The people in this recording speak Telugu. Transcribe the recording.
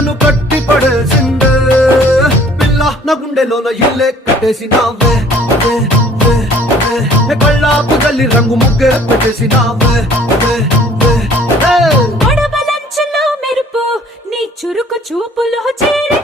నన్ను కట్టి పడేసిందే పిల్ల నా గుండెలోన ఇల్లే కట్టేసినావే కళ్ళాపు జల్లి రంగు ముగ్గే పెట్టేసినావే మెరుపు నీ చురుకు చూపులో చేరి